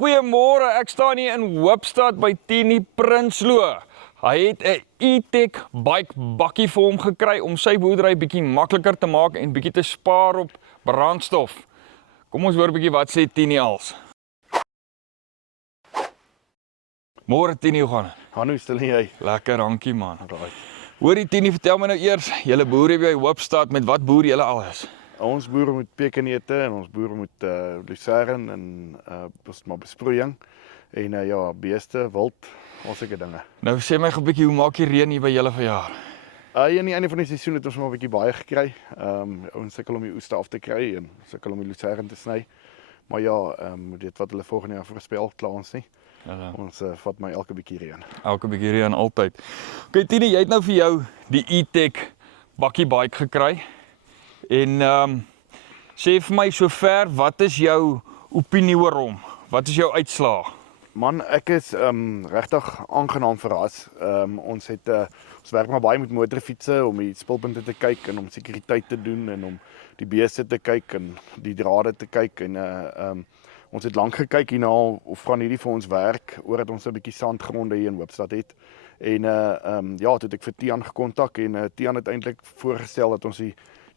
Goeiemôre, ek staan hier in Hoopstad by Tini Prinsloo. Hy het 'n E-Tech bike bakkie vir hom gekry om sy boerdery bietjie makliker te maak en bietjie te spaar op brandstof. Kom ons hoor bietjie wat sê Tini als. Môre Tini, hoe gaan dit? Hanno, stel jy? Lekker, dankie man. Right. Hoorie Tini, vertel my nou eers, julle boere by Hoopstad, met wat boer julle alles? Ons boere met pekanneute en ons boere met lucern en maar besproeiing en ja, beeste, wild, al sulke dinge. Nou sê my gou 'n bietjie, hoe maak die reën hier by julle verjaar? Aan die einde van die seisoen het ons maar 'n bietjie baie gekry. Ons sukkel om die oeste af te kry en sukkel om die lucern te sny. Maar ja, dit wat hulle volgende jaar voorspel, kla ons nie. Ja. Ons vat my elke bietjie reën. Elke bietjie reën altyd. Okay Tini, jy het nou vir jou die E-Tech bakkie bike gekry. En sê vir my sover, wat is jou opinie oor hom? Wat is jou uitslae? Man, ek is regtig aangenaam verras. Ons werk maar baie met motorfietsse om die spulpunte te kyk en om sekuriteit te doen en om die beeste te kyk en die drade te kyk en ons het lank gekyk hierna of gaan hierdie vir ons werk, omdat ons 'n bietjie sandgronde hier in Hoopstad het. En ja, toe het ek vir Tiaan gekontak en Tiaan het eintlik voorgestel dat ons die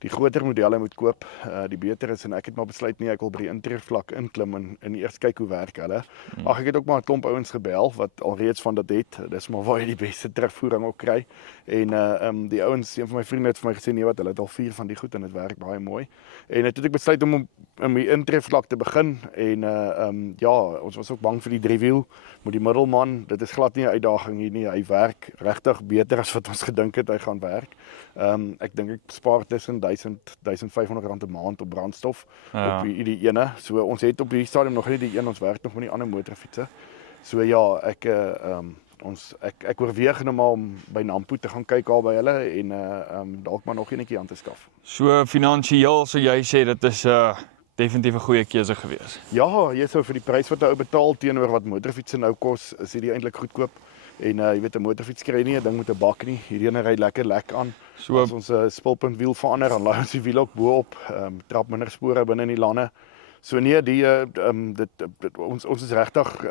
groter modelle moet koop, die beter is, en ek het maar besluit nie, ek wil by die intreevlak inklim en eers kyk hoe werk hulle. Ag, ek het ook maar 'n klomp ouens gebel wat alreeds van dit het. Dis maar waar jy die beste terugvoering ook kry. En die ouens, een van my vriende het vir my gesê nee, wat hulle het al 4 van die goed en dit werk baie mooi. En toe het ek besluit om die intreevlak te begin en ja, ons was ook bang vir die driewiel met die middelman. Dit is glad nie 'n uitdaging hier nie. Hy werk regtig beter as wat ons gedink het hy gaan werk. Ek dink ek spaar tussen 1,500 rand 'n maand op brandstof op die ene. So ons het op die stadium nog nie die een, ons werk nog met die ander motorfietsse. So ja, ek oorweeg nou maar om by Nampo te gaan kyk al by hulle en dalk maar nog eenetjie aan te skaf. So finansiëel sou jy sê dit is definitief 'n goeie keuse gewees. Ja, jy sou vir die prys wat 'n ou betaal teenoor wat motorfietsse nou kos, is hierdie eintlik goedkoop. En jy weet 'n motorfiets kry nie 'n ding met 'n bak nie. Hierdie ene ry lekker lek aan. So as ons 'n spulpuntwiel verander, dan laai ons die wiel ook bo-op, trap minder spore binne in die lande. So nee, ons is regtig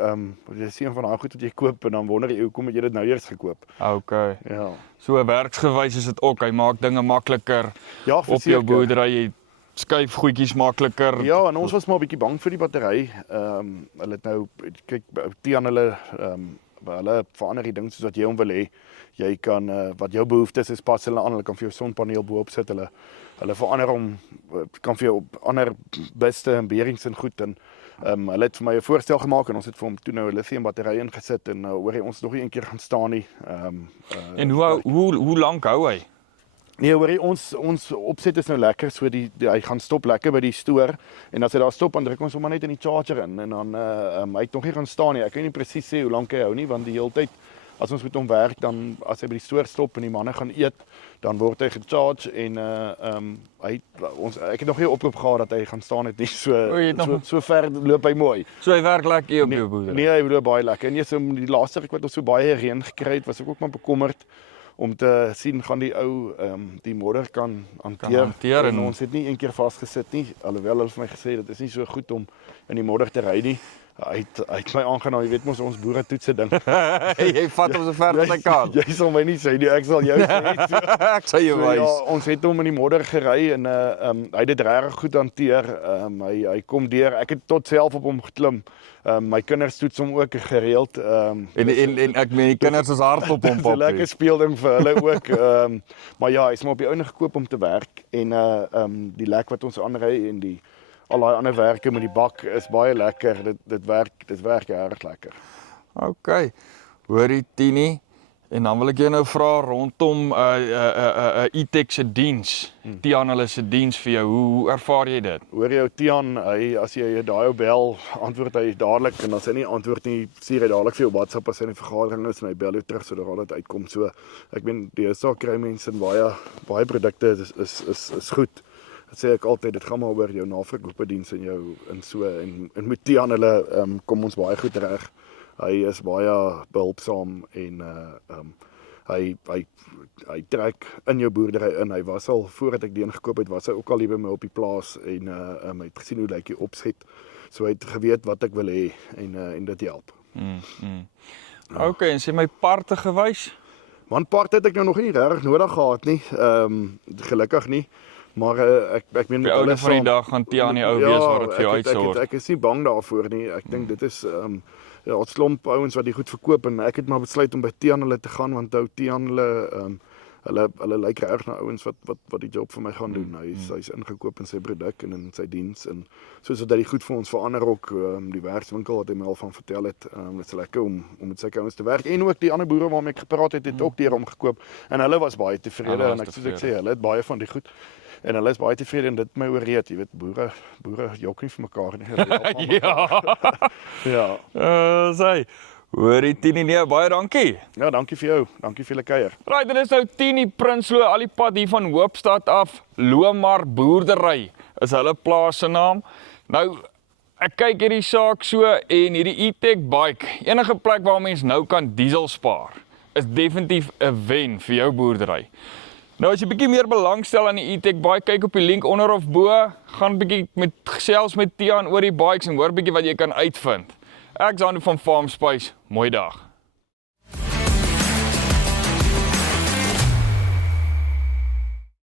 jy sien van daai goed wat jy koop en dan wonder jy hoekom het jy dit nou eers gekoop. Okay. Ja. So werksgewys is dit ook, hy maak dinge makliker Ja, op jou boerdery, jy skuif goedjies makliker. Ja, en ons was maar 'n bietjie bang vir die battery. Hulle het nou kyk Tiaan hulle verander die ding soos wat jy hom wil hê. Jy kan wat jou behoeftes is, pas hulle aan. Hulle kan vir jou sonpaneel bo-op sit. Hulle verander hom, kan vir jou op ander beste en beerings en goed en hulle het vir my 'n voorstel gemaak en ons het vir hom toe nou 'n lithium battery ingesit en hoor jy ons nog nie een keer gaan staan nie. En hoe lank hou hy? Nee, hoor jy, ons opset is nou lekker, so hy gaan stop lekker by die stoor en as hy daar stop, dan druk ons hom maar net in die charger in en dan hy het nog nie gaan staan nie. Ek kan nie presies sê hoe lank hy hou nie, want die hele tyd as ons met hom werk, dan as hy by die stoor stop en die manne gaan eet, dan word hy gecharge en ek het nog nie 'n oproep gehad dat hy gaan staan het nie. So ver loop hy mooi. So hy werk lekker op jou boerdery. Nee, hy loop baie lekker. En nee, so die laaste week wat ons so baie reën gekry het, was ek ook maar bekommerd om te sien gaan die ou die modder kan hanteer en ons het nie een keer vasgesit nie, alhoewel hulle vir my gesê dit is nie so goed om in die modder te ry nie. Hy het my aangenaam, jy weet mos ons boere toetse ding. Jy vat hom so ver as hy kan. Jy sal my nie sê nie, ek sal jou sê. So, ek sal jou wys. Ja, ons het hom in die modder gery en hy het dit regtig goed hanteer. Hy kom deur. Ek het tot self op hom geklim. My kinders toets hom ook gereeld. En ek meen die kinders is hard op hom. Dis 'n lekker speelding vir hulle ook. Maar ja, hy's maar op die ouene gekoop om te werk en die lek wat ons aanry en al daai ander werke met die bak is baie lekker. Dit werk erg lekker. Okay. Hoorie Tini, en dan wil ek jou nou vra rondom E-Tech se diens. Tiaan hulle se diens vir jou. Hoe ervaar jy dit? Hoor jou Tiaan, as jy daai ou bel, antwoord hy dadelik en as hy nie antwoord nie, stuur hy dadelik vir jou WhatsApp as hy in 'n vergadering is en hy bel jou terug sodra dit uitkom. So ek meen die saak kry mense in baie produkte is goed. Dat sê ek altyd, dit gaan maar oor jou naverkoopediens en met Tiaan hulle kom ons baie goed reg. Hy is baie behulpsaam en hy trek in jou boerdery in. Hy was al voordat ek die ingekoop het, was hy ook al hier by my op die plaas en hy het gesien hoe lyk die opset. So hy het geweet wat ek wil hê en dit help. Okay, en sê my parte gewys? Man, part het ek nou nog nie regtig nodig gehad nie. Gelukkig nie. Maar ek meen Die met oude hulle van die saam. dag gaan Tia nie ou wees waar dit vir jou uitsorg. Ek is nie bang daarvoor nie. Ek dink dit is ja, 'n slomp ouens wat die goed verkoop en ek het maar besluit om by Tiaan hulle te gaan want Tiaan hulle lyk reg na ouens wat die job vir my gaan doen. Hy's ingekoop in sy produk en in sy diens en soos dat hy die goed vir ons verander ook die werkswinkel wat hy my al van vertel het. Dit is lekker om met sy ouens te werk en ook die ander boere waarmee ek gepraat het ook deur hom gekoop en hulle was baie tevrede en soos ek sê, hulle het baie van die goed en hulle is baie tevrede en dit my ooreed, jy weet, boere jok nie vir mekaar nie. Ja. Sê, hoorie Tini, nee, baie dankie. Ja, dankie vir jou. Dankie vir julle kuier. Right, dit is nou Tini Prinsloo, al die pad hier van Hoopstad af. Lomar Boerdery is hulle plaas se naam. Nou, ek kyk hierdie saak so en hierdie E-Tech bike, enige plek waar mens nou kan diesel spaar, is definitief 'n wen vir jou boerdery. Nou as jy bietjie meer belangstel aan die E-Tech bike, kyk op die link onder of bo, gaan bietjie gesels met Tiaan oor die bikes en hoor bietjie wat jy kan uitvind. Ek is Anu van Farm Space. Mooi dag.